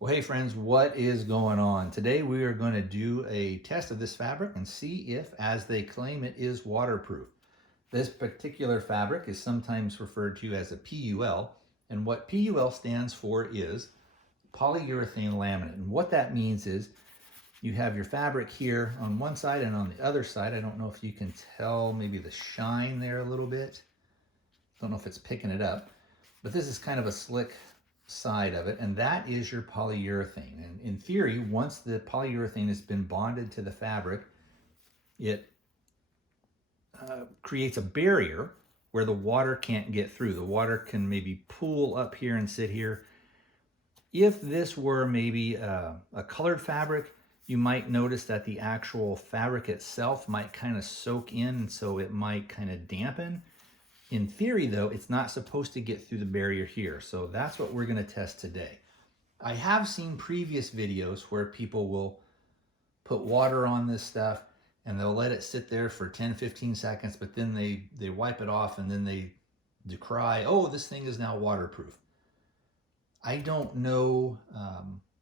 Well, hey friends, what is going on? Today we are going to do a test of this fabric and see if, as they claim, it is waterproof. This particular fabric is sometimes referred to as a PUL, and what PUL stands for is polyurethane laminate. And what that means is you have your fabric here on one side and on the other side. I don't know if you can tell maybe the shine there a little bit. Don't know if it's picking it up, but this is kind of a slick side of it, and that is your polyurethane. And in theory, once the polyurethane has been bonded to the fabric, it creates a barrier where the water can't get through. The water can maybe pool up here and sit here. If this were maybe a colored fabric, you might notice that the actual fabric itself might kind of soak in, so it might kind of dampen. In theory, though, it's not supposed to get through the barrier here, so that's what we're going to test today. I have seen previous videos where people will put water on this stuff and they'll let it sit there for 10-15 seconds, but then they wipe it off and then they decry, oh, this thing is now waterproof. I don't know.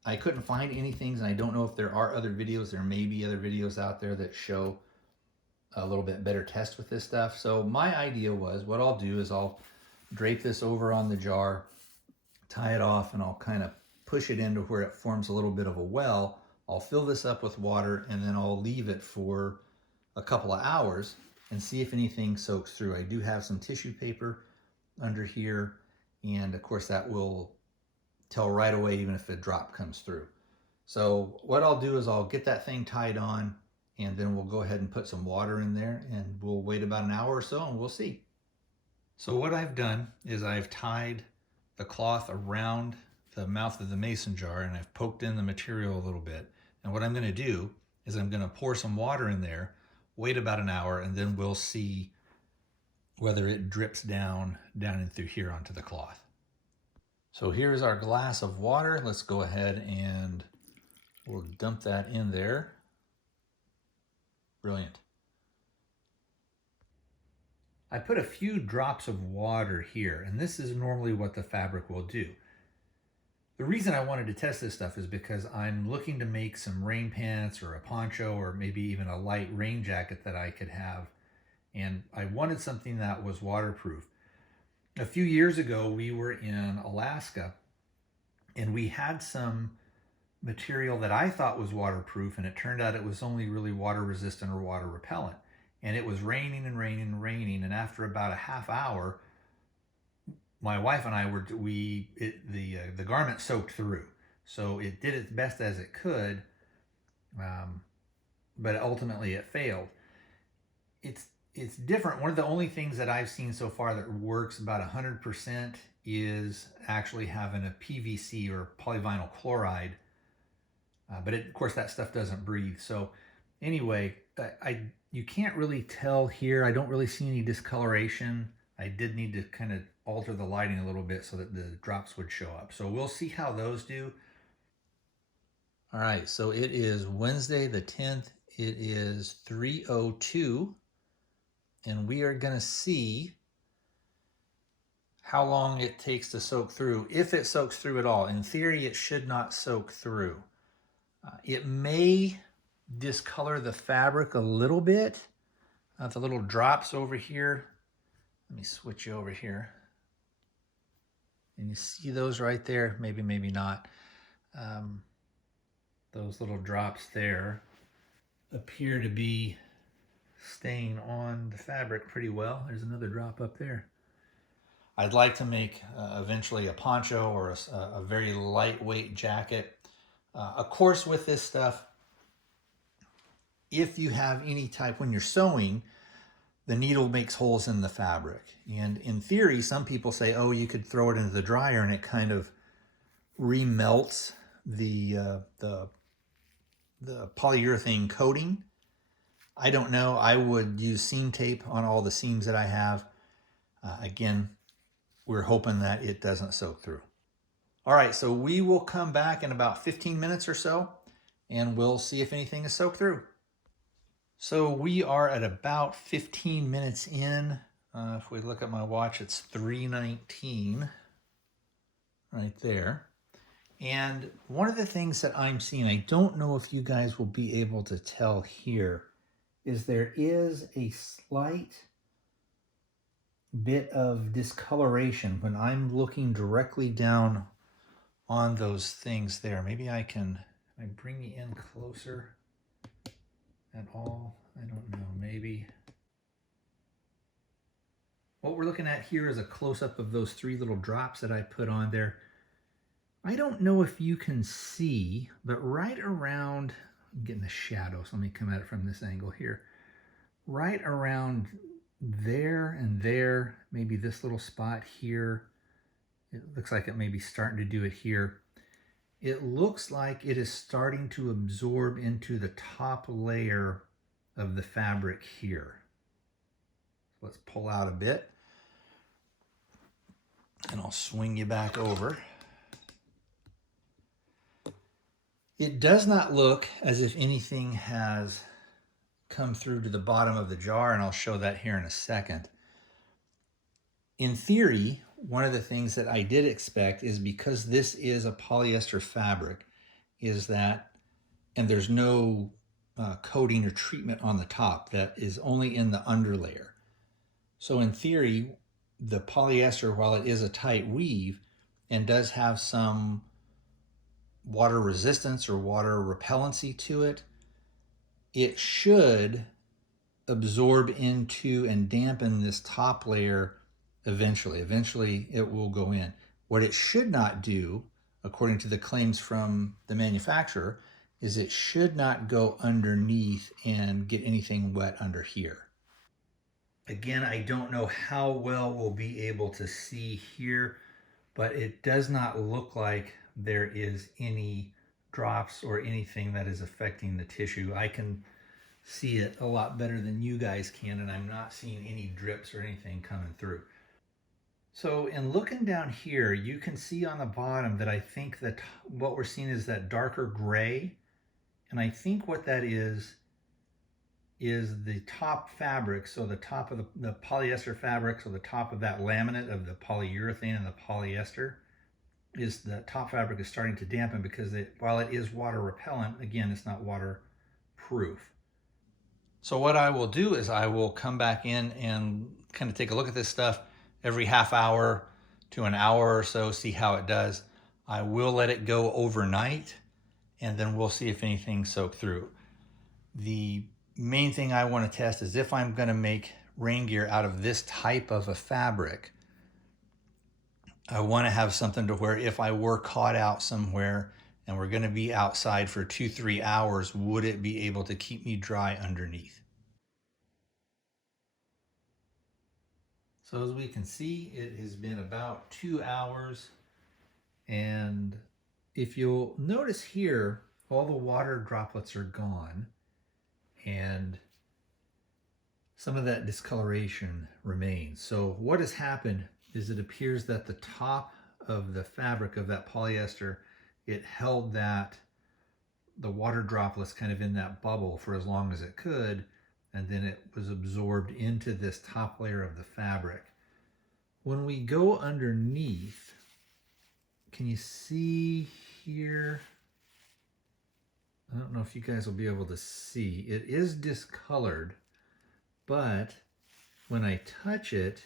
I couldn't find anything, and I don't know if there are other videos. There may be other videos out there that show a little bit better test with this stuff. So my idea was, what I'll do is I'll drape this over on the jar, tie it off, and I'll kind of push it into where it forms a little bit of a well. I'll fill this up with water, and then I'll leave it for a couple of hours and see if anything soaks through. I do have some tissue paper under here, and of course that will tell right away even if a drop comes through. So what I'll do is I'll get that thing tied on, and then we'll go ahead and put some water in there, and we'll wait about an hour or so and we'll see. So what I've done is I've tied the cloth around the mouth of the mason jar, and I've poked in the material a little bit. And what I'm going to do is I'm going to pour some water in there, wait about an hour, and then we'll see whether it drips down in through here onto the cloth. So here's our glass of water. Let's go ahead and we'll dump that in there. Brilliant. I put a few drops of water here, and this is normally what the fabric will do. The reason I wanted to test this stuff is because I'm looking to make some rain pants or a poncho or maybe even a light rain jacket that I could have, and I wanted something that was waterproof. A few years ago, we were in Alaska, and we had some material that I thought was waterproof, and it turned out it was only really water resistant or water repellent. And it was raining and raining and raining, and after about a half hour, my wife and I the garment soaked through. So it did its best as it could, but ultimately it failed. It's different. One of the only things that I've seen so far that works about 100% is actually having a PVC or polyvinyl chloride. But of course that stuff doesn't breathe. So anyway, you can't really tell here. I don't really see any discoloration. I did need to kind of alter the lighting a little bit so that the drops would show up. So we'll see how those do. All right, so it is Wednesday the 10th. It is 3:02, and we are gonna see how long it takes to soak through, if it soaks through at all. In theory, it should not soak through. It may discolor the fabric a little bit. The little drops over here. Let me switch you over here. And you see those right there? Maybe, maybe not. Those little drops there appear to be staying on the fabric pretty well. There's another drop up there. I'd like to make eventually a poncho or a very lightweight jacket. Of course, with this stuff, if you have any type, when you're sewing, the needle makes holes in the fabric. And in theory, some people say, oh, you could throw it into the dryer and it kind of remelts the polyurethane coating. I don't know. I would use seam tape on all the seams that I have. Again, we're hoping that it doesn't soak through. All right, so we will come back in about 15 minutes or so, and we'll see if anything is soaked through. So we are at about 15 minutes in. If we look at my watch, it's 3:19 right there. And one of the things that I'm seeing, I don't know if you guys will be able to tell here, is there is a slight bit of discoloration when I'm looking directly down on those things there. Maybe I bring you in closer at all. I don't know, maybe. What we're looking at here is a close-up of those 3 little drops that I put on there. I don't know if you can see, but right around, I'm getting the shadow, so let me come at it from this angle here. Right around there and there, maybe this little spot here, it looks like it may be starting to do it here. It looks like it is starting to absorb into the top layer of the fabric here. Let's pull out a bit, and I'll swing you back over. It does not look as if anything has come through to the bottom of the jar, and I'll show that here in a second. In theory, one of the things that I did expect is, because this is a polyester fabric, is that, and there's no coating or treatment on the top, that is only in the underlayer. So in theory, the polyester, while it is a tight weave and does have some water resistance or water repellency to it, it should absorb into and dampen this top layer eventually. Eventually it will go in. What it should not do, according to the claims from the manufacturer, is it should not go underneath and get anything wet under here. Again, I don't know how well we'll be able to see here, but it does not look like there is any drops or anything that is affecting the tissue. I can see it a lot better than you guys can, and I'm not seeing any drips or anything coming through. So in looking down here, you can see on the bottom that I think that what we're seeing is that darker gray, and I think what that is the top fabric. So the top of the polyester fabric, so the top of that laminate of the polyurethane and the polyester, is the top fabric is starting to dampen, because while it is water repellent, again, it's not waterproof. So what I will do is I will come back in and kind of take a look at this stuff every half hour to an hour or so, see how it does. I will let it go overnight, and then we'll see if anything soaked through. The main thing I want to test is if I'm going to make rain gear out of this type of a fabric, I want to have something to where if I were caught out somewhere and we're going to be outside for 2-3 hours, would it be able to keep me dry underneath? So as we can see, it has been about 2 hours, and if you'll notice here, all the water droplets are gone, and some of that discoloration remains. So what has happened is it appears that the top of the fabric of that polyester, it held the water droplets kind of in that bubble for as long as it could, and then it was absorbed into this top layer of the fabric. When we go underneath, can you see here? I don't know if you guys will be able to see. It is discolored, but when I touch it,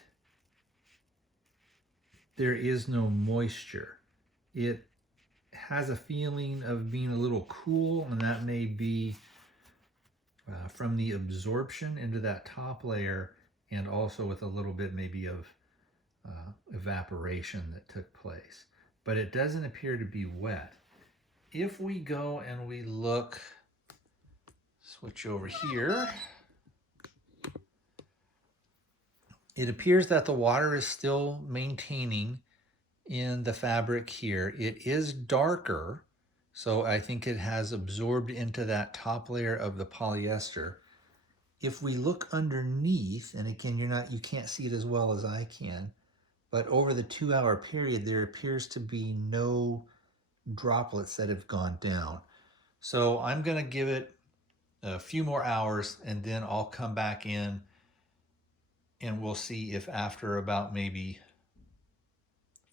there is no moisture. It has a feeling of being a little cool, and that may be from the absorption into that top layer, and also with a little bit maybe of evaporation that took place. But it doesn't appear to be wet. If we go and we look, switch over here, it appears that the water is still maintaining in the fabric here. It is darker, so I think it has absorbed into that top layer of the polyester. If we look underneath, and again, you can't see it as well as I can, but over the 2-hour period, there appears to be no droplets that have gone down. So I'm going to give it a few more hours, and then I'll come back in and we'll see if after about maybe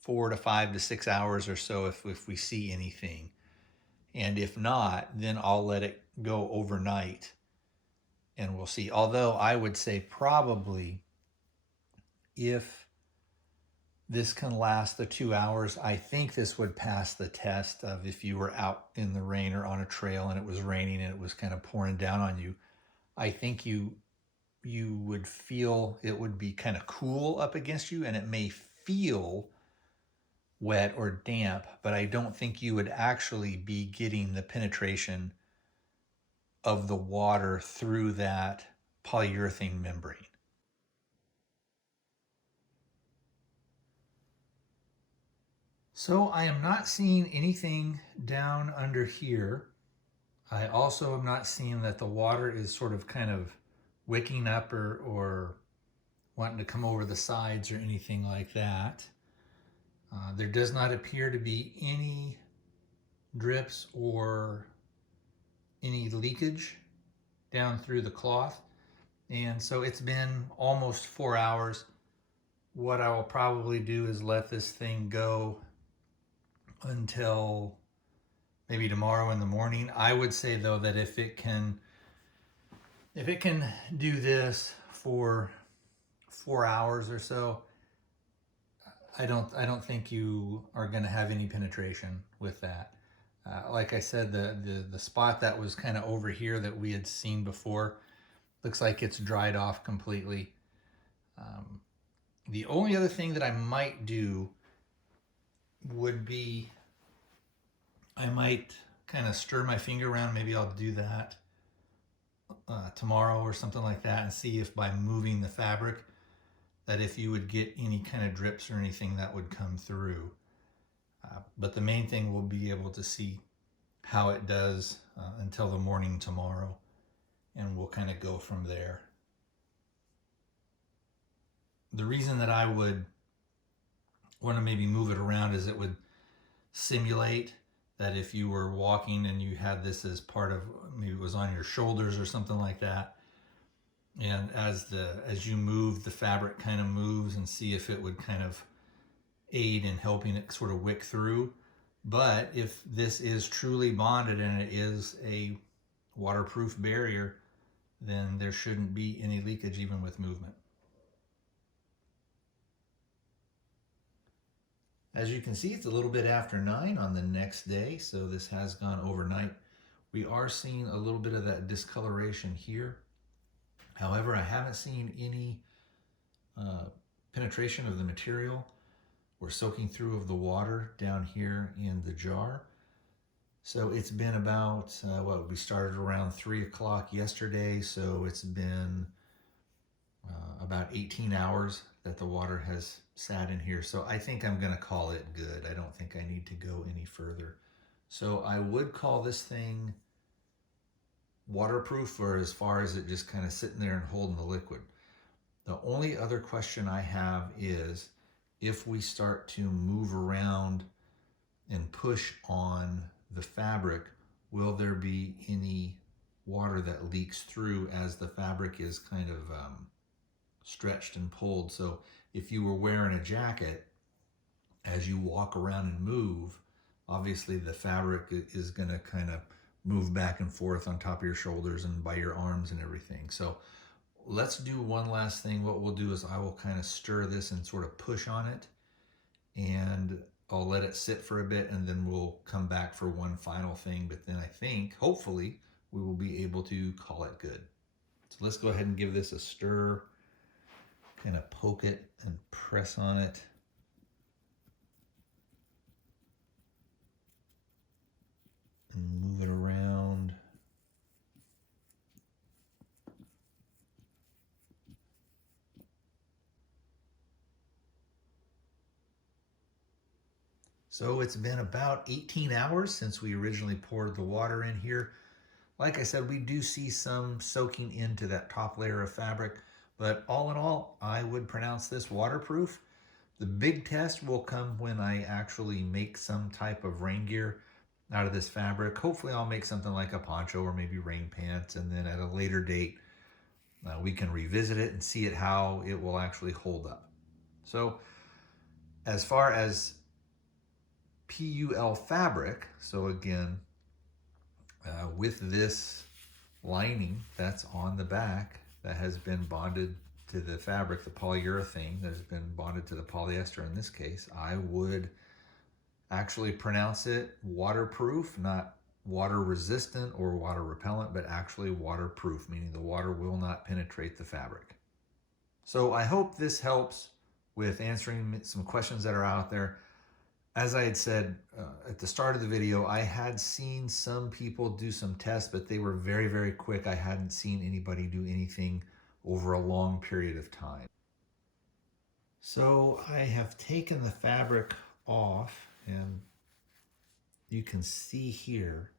4 to 5 to 6 hours or so if we see anything. And if not, then I'll let it go overnight and we'll see. Although I would say probably if this can last the 2 hours, I think this would pass the test of if you were out in the rain or on a trail and it was raining and it was kind of pouring down on you. I think you would feel it would be kind of cool up against you and it may feel wet or damp, but I don't think you would actually be getting the penetration of the water through that polyurethane membrane. So I am not seeing anything down under here. I also am not seeing that the water is sort of kind of wicking up or wanting to come over the sides or anything like that. There does not appear to be any drips or any leakage down through the cloth. And so it's been almost 4 hours. What I will probably do is let this thing go until maybe tomorrow in the morning. I would say though that if it can do this for 4 hours or so, I don't think you are going to have any penetration with that. Like I said, the spot that was kind of over here that we had seen before looks like it's dried off completely. The only other thing that I might do would be I might kind of stir my finger around. Maybe I'll do that tomorrow or something like that and see if by moving the fabric that if you would get any kind of drips or anything that would come through. But the main thing we'll be able to see how it does until the morning tomorrow, and we'll kind of go from there. The reason that I would want to maybe move it around is it would simulate that if you were walking and you had this as part of, maybe it was on your shoulders or something like that, and as you move, the fabric kind of moves, and see if it would kind of aid in helping it sort of wick through. But if this is truly bonded and it is a waterproof barrier, then there shouldn't be any leakage even with movement. As you can see, it's a little bit after 9 on the next day, so this has gone overnight. We are seeing a little bit of that discoloration here. However, I haven't seen any penetration of the material or soaking through of the water down here in the jar. So it's been about, we started around 3 o'clock yesterday, so it's been about 18 hours that the water has sat in here. So I think I'm gonna call it good. I don't think I need to go any further. So I would call this thing waterproof for as far as it just kind of sitting there and holding the liquid. The only other question I have is if we start to move around and push on the fabric, will there be any water that leaks through as the fabric is kind of stretched and pulled? So if you were wearing a jacket, as you walk around and move, obviously the fabric is going to kind of move back and forth on top of your shoulders and by your arms and everything. So let's do one last thing. What we'll do is I will kind of stir this and sort of push on it, and I'll let it sit for a bit, and then we'll come back for one final thing. But then I think, hopefully, we will be able to call it good. So let's go ahead and give this a stir, kind of poke it and press on it. And move it around. So it's been about 18 hours since we originally poured the water in here. Like I said, we do see some soaking into that top layer of fabric, but all in all, I would pronounce this waterproof. The big test will come when I actually make some type of rain gear out of this fabric. Hopefully I'll make something like a poncho or maybe rain pants, and then at a later date, we can revisit it and see how it will actually hold up. So as far as PUL Fabric. So again, with this lining that's on the back that has been bonded to the fabric, the polyurethane that has been bonded to the polyester in this case, I would actually pronounce it waterproof, not water resistant or water repellent, but actually waterproof, meaning the water will not penetrate the fabric. So I hope this helps with answering some questions that are out there. As I had said at the start of the video, I had seen some people do some tests, but they were very, very quick. I hadn't seen anybody do anything over a long period of time. So I have taken the fabric off, and you can see here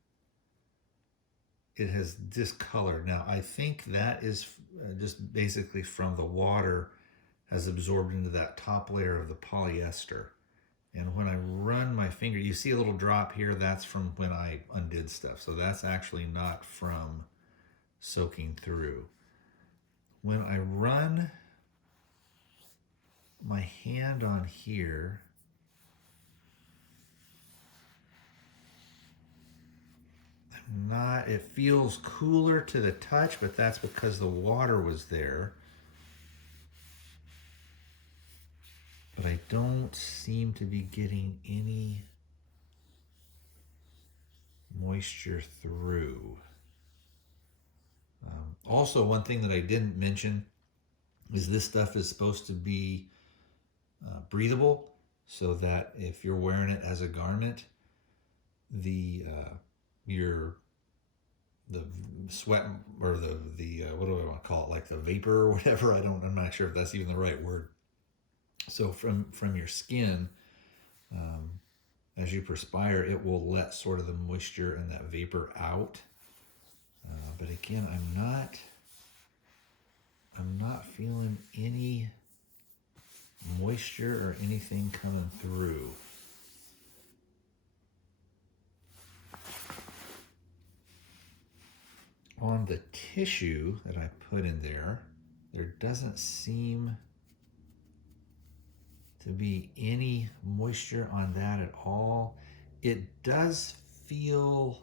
it has discolored. Now I think that is just basically from the water has absorbed into that top layer of the polyester. And when I run my finger, you see a little drop here, that's from when I undid stuff. So that's actually not from soaking through. When I run my hand on here, it feels cooler to the touch, but that's because the water was there. But I don't seem to be getting any moisture through. Also, one thing that I didn't mention is this stuff is supposed to be breathable, so that if you're wearing it as a garment, the sweat or the what do I want to call it, like the vapor or whatever, I'm not sure if that's even the right word. So from your skin, as you perspire, it will let sort of the moisture and that vapor out. But again, I'm not feeling any moisture or anything coming through. On the tissue that I put in there doesn't seem to be any moisture on that at all. It does feel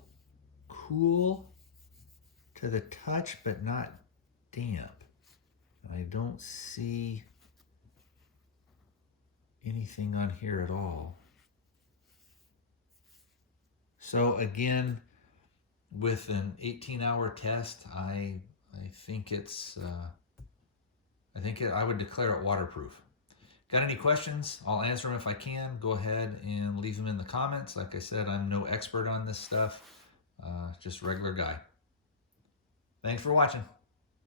cool to the touch, but not damp. I don't see anything on here at all. So again, with an 18-hour test, I think I would declare it waterproof. Got any questions? I'll answer them if I can. Go ahead and leave them in the comments. Like I said, I'm no expert on this stuff, just a regular guy. Thanks for watching.